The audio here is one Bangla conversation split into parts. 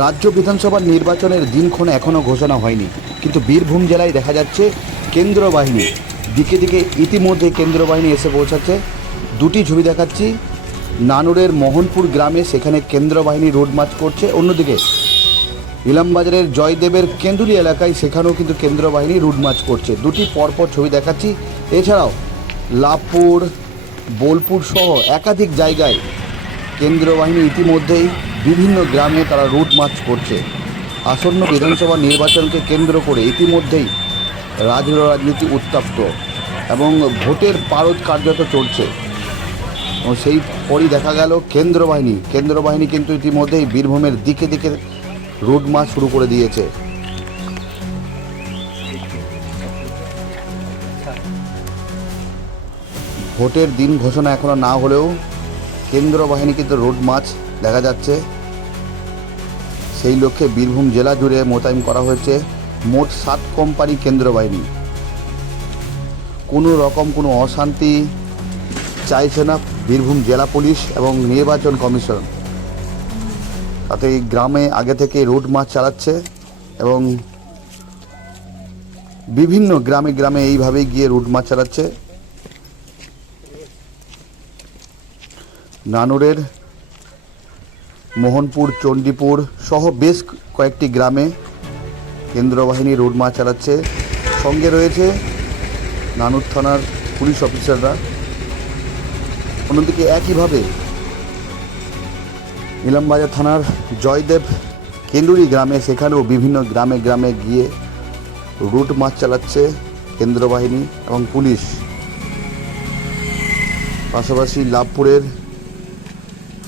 রাজ্য বিধানসভার নির্বাচনের দিনক্ষণ এখনও ঘোষণা হয়নি, কিন্তু বীরভূম জেলায় দেখা যাচ্ছে কেন্দ্র বাহিনী দিকে দিকে ইতিমধ্যে কেন্দ্র বাহিনী এসে পৌঁছাচ্ছে। দুটি ছবি দেখাচ্ছি। নানুরের মোহনপুর গ্রামে সেখানে কেন্দ্র বাহিনী রোড মার্চ করছে, অন্যদিকে ইলামবাজারের জয়দেবের কেন্দুলি এলাকায় সেখানেও কিন্তু কেন্দ্র বাহিনী রুট মার্চ করছে। দুটি পরপর ছবি দেখাচ্ছি। এছাড়াও লাভপুর, বোলপুর সহ একাধিক জায়গায় কেন্দ্র বাহিনী ইতিমধ্যেই বিভিন্ন গ্রামে তারা রুট মার্চ করছে। আসন্ন বিধানসভা নির্বাচনকে কেন্দ্র করে ইতিমধ্যেই রাজনীতি উত্তপ্ত এবং ভোটের পারদ কার্যত চলছে। এবং সেই পরই দেখা গেল কেন্দ্র বাহিনী কিন্তু ইতিমধ্যেই বীরভূমের দিকে দিকে রুট মার্চ শুরু করে দিয়েছে। ভোটের দিন ঘোষণা এখনো না হলেও কেন্দ্র বাহিনী কিন্তু রোড মার্চ দেখা যাচ্ছে। সেই লক্ষ্যে বীরভূম জেলা জুড়ে মোতায়েন করা হয়েছে মোট 7 কোম্পানি কেন্দ্র বাহিনী। কোনো রকম কোনো অশান্তি চাইছে না বীরভূম জেলা পুলিশ এবং নির্বাচন কমিশন। তাতে এই গ্রামে আগে থেকে রোড মার্চ চালাচ্ছে এবং বিভিন্ন গ্রামে গ্রামে এইভাবেই গিয়ে রুট মার্চ চালাচ্ছে। নানুরের মোহনপুর, চণ্ডীপুর সহ বেশ কয়েকটি গ্রামে কেন্দ্র বাহিনী রোড মার্চ চালাচ্ছে। সঙ্গে রয়েছে নানুর থানার পুলিশ অফিসাররা। অন্যদিকে একইভাবে ইলামবাজার থানার জয়দেব কেন্দুলি গ্রামে সেখানেও বিভিন্ন গ্রামে গ্রামে গিয়ে রুট মার্চ চালাচ্ছে কেন্দ্র বাহিনী এবং পুলিশ। পাশাপাশি লাভপুরের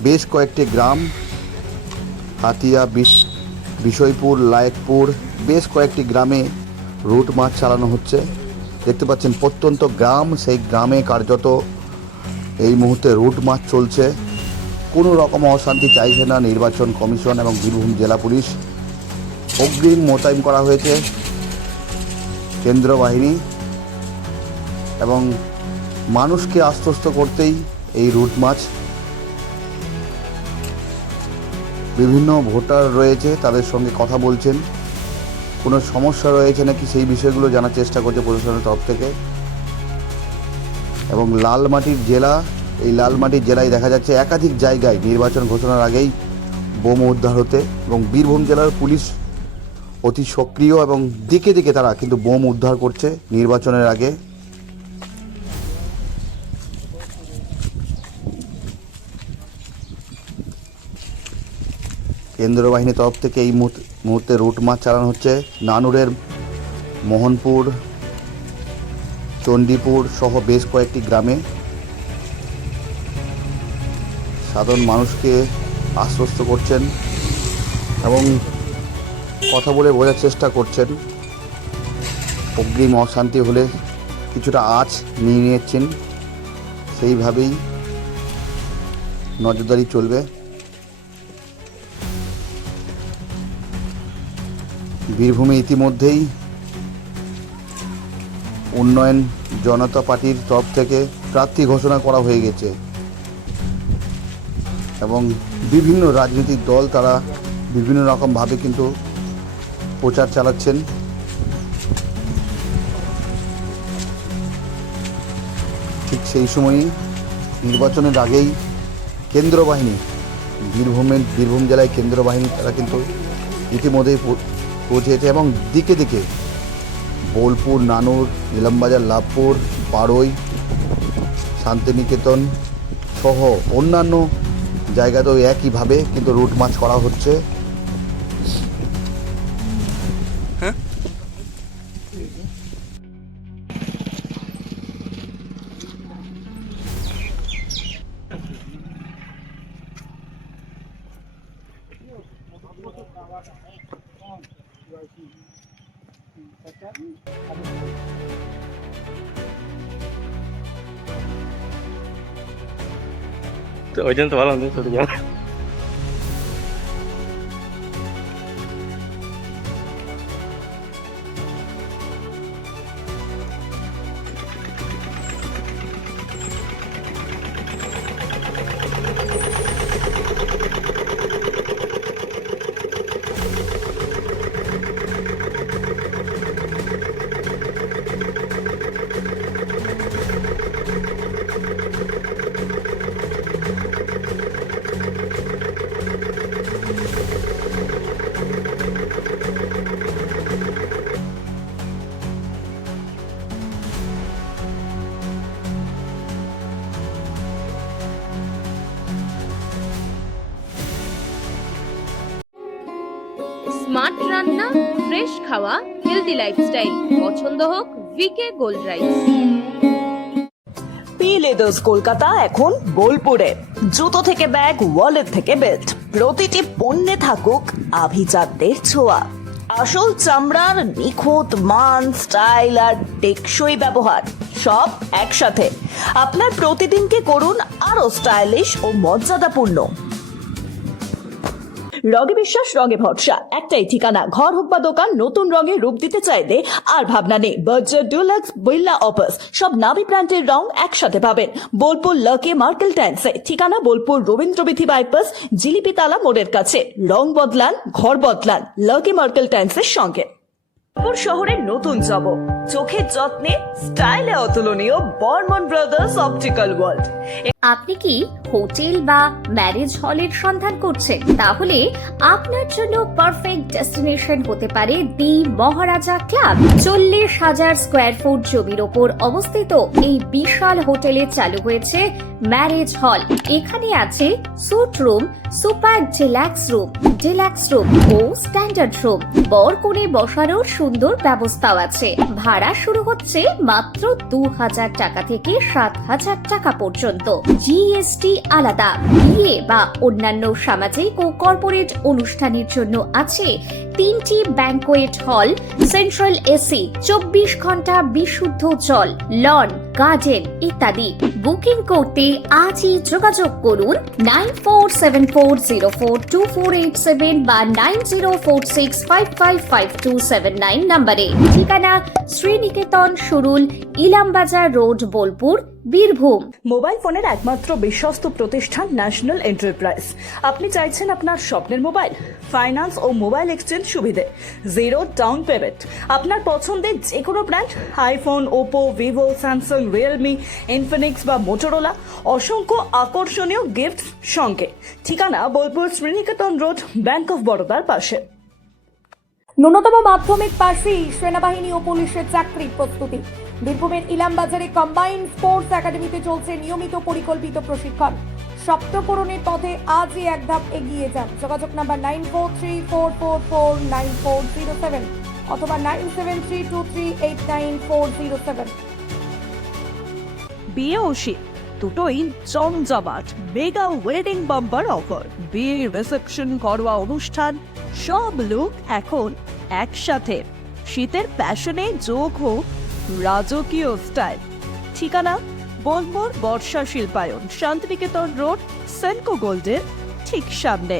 বেশ কয়েকটি গ্রাম, হাতিয়া, বিষয়পুর, লায়কপুর, বেশ কয়েকটি গ্রামে রুট মার্চ চালানো হচ্ছে। দেখতে পাচ্ছেন প্রত্যন্ত গ্রাম, সেই গ্রামে কার্যত এই মুহূর্তে রুট মার্চ চলছে। কোনো রকম অশান্তি চাইছে না নির্বাচন কমিশন এবং বীরভূম জেলা পুলিশ। অগ্রিম মোতায়েন করা হয়েছে কেন্দ্র বাহিনী এবং মানুষকে আশ্বস্ত করতেই এই রুট মার্চ। বিভিন্ন ভোটার রয়েছে, তাদের সঙ্গে কথা বলছেন, কোনো সমস্যা রয়েছে নাকি সেই বিষয়গুলো জানার চেষ্টা করছে প্রশাসনের তরফ থেকে। এবং লালমাটির জেলা, এই লালমাটির জেলায় দেখা যাচ্ছে একাধিক জায়গায় নির্বাচন ঘোষণার আগেই বোম উদ্ধার হতে, এবং বীরভূম জেলার পুলিশ অতি সক্রিয় এবং দিকে দিকে তারা কিন্তু বোম উদ্ধার করছে নির্বাচনের আগে। কেন্দ্র বাহিনীর তরফ থেকে এই মুহূর্তে রুট মার্চ চালানো হচ্ছে নানুরের মোহনপুর, চণ্ডীপুর সহ বেশ কয়েকটি গ্রামে। সাধারণ মানুষকে আশ্বস্ত করছেন এবং কথা বলে বোঝার চেষ্টা করছেন। অগ্রিম অশান্তি হলে কিছুটা আঁচ নিয়ে নিয়েছেন, সেইভাবেই নজরদারি চলবে। বীরভূমে ইতিমধ্যেই উন্নয়ন জনতা পার্টির তরফ থেকে প্রার্থী ঘোষণা করা হয়ে গেছে এবং বিভিন্ন রাজনৈতিক দল তারা বিভিন্ন রকমভাবে কিন্তু প্রচার চালাচ্ছেন। ঠিক সেই সময়ই নির্বাচনের আগেই কেন্দ্র বাহিনী বীরভূম জেলায় কেন্দ্র বাহিনী তারা কিন্তু ইতিমধ্যেই পৌঁছেছে এবং দিকে দিকে বোলপুর, নানুর, ইলামবাজার, লাভপুর, পাড়ই, শান্তিনিকেতন সহ অন্যান্য জায়গাতেও একইভাবে কিন্তু রুট মার্চ করা হচ্ছে। তো ওই জন্য তো ভালো ছোট যাওয়া। স্মার্ট রান্না, ফ্রেশ খাওয়া, হেলদি লাইফস্টাইল। পছন্দ হোক V K gold rice. P leathers Kolkata এখন বোলপুরে। জুতো থেকে ব্যাগ, ওয়ালেট থেকে বেল্ট, প্রতিটি পণ্যে থাকুক আভিজাত্যের ছোঁয়া। আসল চামড়ার নিখুঁত মান, স্টাইল আর টেকসই ব্যবহার সব একসাথে। আপনার প্রতিদিনকে করুন আরো স্টাইলিশ ও মর্যাদাপূর্ণ। রঙে বিশ্বাস, রঙে ভরসা, একটাই ঠিকানা। ঘর হোক বা দোকান, নতুন রঙে রূপ দিতে চাইলে আর ভাবনা নেই। বার্জার, ডুলাক্স, বিল্লা, অপাস সব নামি ব্র্যান্ডের রং একসাথে পাবেন বোলপুর লাকি মার্কেল টাইন্সে। ঠিকানা বোলপুর রবীন্দ্রবিথি বাইপাস, জিলিপিতালা মোড়ের কাছে। রং বদলান, ঘর বদলান লাকি মার্কেল টাইন্সের সঙ্গে। বোলপুর শহরের নতুন চমক, চোখের যত্নে স্টাইলে অতুলনীয় বর্মন ব্রাদার্স অপটিক্যাল ওয়ার্ল্ড। আপনি কি হোটেল বা ম্যারেজ হলের সন্ধান করছেন? তাহলে আপনার জন্য পারফেক্ট ডেস্টিনেশন হতে পারে দি মহারাজা ক্লাব। 40,000 স্কোয়ার ফুট জমির ওপর অবস্থিত এই বিশাল হোটেলে চালু হয়েছে ম্যারেজ হল। এখানে আছে suite room, super deluxe room ও স্ট্যান্ডার্ড রুম। বর কনে বসানোর সুন্দর ব্যবস্থাও আছে। ভাড়া শুরু হচ্ছে মাত্র 2,000 টাকা থেকে 7,000 টাকা পর্যন্ত। জিএসটি আলাদা। বিয়ে বা অন্যান্য সামাজিক ও কর্পোরেট অনুষ্ঠানের জন্য আছে 3টি ব্যাংকোয়েট হল, সেন্ট্রাল এসি, 24 ঘন্টা বিশুদ্ধ জল, লন, গার্ডেন ইত্যাদি। বুকিং করতে আজই যোগাযোগ করুন 9474042487 বা 9046555279 নম্বরে। ঠিকানা শ্রীনিকেতন সুরুল, ইলামবাজার রোড, বোলপুর, বীরভূম। মোবাইল ফোনের একমাত্র বিশ্বস্ত প্রতিষ্ঠান ন্যাশনাল এন্টারপ্রাইজ। আপনি চাইছেন আপনার স্বপ্নের মোবাইল, ফাইন্যান্স ও মোবাইল এক্সচেঞ্জ সুবিধে, জিরো ডাউন পেমেন্ট। আপনার পছন্দের যে কোনো brand, iPhone, Oppo, Vivo, Samsung, Realme, Infinix বা মোটরোলা, অসংখ্য আকর্ষণীয় গিফট সঙ্গে। ঠিকানা Bolpur Sriniketan road, bank of বরোদার পাশে। ন্যূনতম মাধ্যমিক পাশেই সেনাবাহিনী ও পুলিশের চাকরির প্রস্তুতি। বীরভূমের ইলামবাজারে কম্বাইন্ড স্পোর্টস একাডেমিতে চলছে নিয়মিত পরিকল্পিত প্রশিক্ষণ। সপ্তপূরণের পথে আজই এক ধাপ এগিয়ে যান। যোগাযোগ নাম্বার 9434449407 অথবা 9732389407। বিয়ে ও শীত দুটোই জমজমাট মেগা ওয়েডিং বাম্পার অফার। বিয়ে, রিসেপশন, ঘরোয়া অনুষ্ঠান সব লুক এখন একসাথে। শীতের প্যাশনে যোগ হোক রাজকীয় স্টাইল। ঠিকানা বোলপুর বর্ষা শিল্পায়ন, শান্তিনিকেতন রোড, সেনকো গোল্ডের ঠিক সামনে।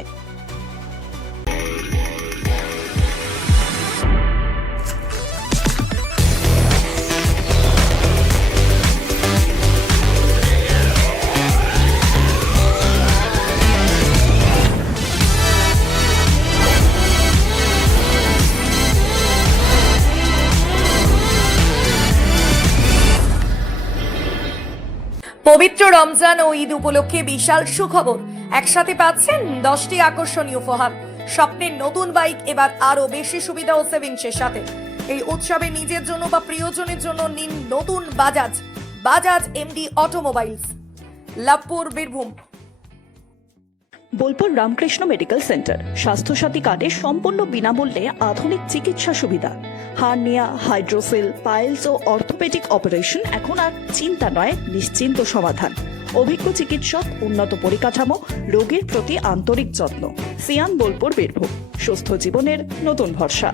পবিত্র রমজান ও ঈদ উপলক্ষে বিশাল সুখবর। একসাথে পাচ্ছেন 10টি আকর্ষণীয় উপহার। স্বপ্নের নতুন বাইক এবার আরো বেশি সুবিধা ও সেভিংসের সাথে। এই উৎসবে নিজের জন্য বা প্রিয়জনের জন্য নিন নতুন Bajaj MD automobiles, Labhpur, Birbhum. Bolpur Ramakrishna medical centre, Swasthya Sathi কার্ডে সম্পূর্ণ বিনামূল্যে আধুনিক চিকিৎসা সুবিধা। হার্নিয়া, হাইড্রোসিল, পাইলস ও অর্থোপেডিক অপারেশন এখন আর চিন্তা নয়, নিশ্চিন্ত সমাধান। অভিজ্ঞ চিকিৎসক, উন্নত পরিকাঠামো, রোগীর প্রতি আন্তরিক যত্ন। সিয়ান, বোলপুর, বীরভূম। সুস্থ জীবনের নতুন ভরসা।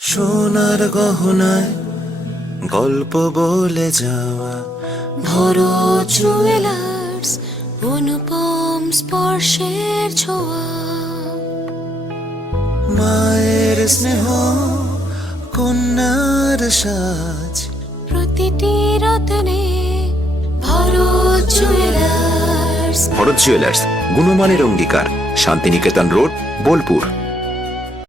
সোনার গহনায় গল্প বলে যাওয়া ভরো জুয়েলার্স, অনুপম স্পর্শের ছোঁয়া। মায়ের স্নেহ, কন্যার সাজ, প্রতিটি রতনে ভরো জুয়েলার্স। ভরত জুয়েলার্স, গুণমানের অঙ্গীকার, শান্তিনিকেতন রোড, বোলপুর।